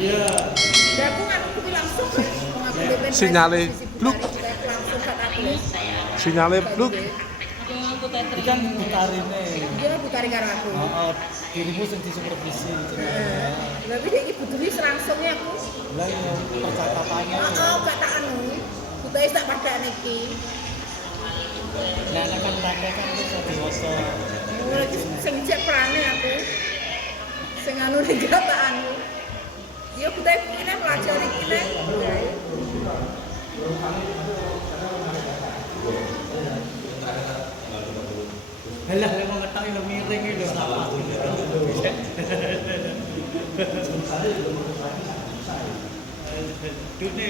Iya. Dan aku kan aku langsung kan mengaku DPN Sinyale bluk. langsung kat aku les. Sinyale bluk. Ikan butarine. Dia butari karo aku. Heeh, dirimu sing disupervisi. Tapi dia iki butuh langsungnya aku. Lah iya percakapannya. Heeh, gak tak anu. Butuh tak padane iki. Nah, nek kan praktek kan iso diwaca. Lagi sing cek perane aku. Sing anu ning gak tak anu. Dia butuh iki pelajari iki nek. Halah lek ngetok lo miring iki lho. Dune.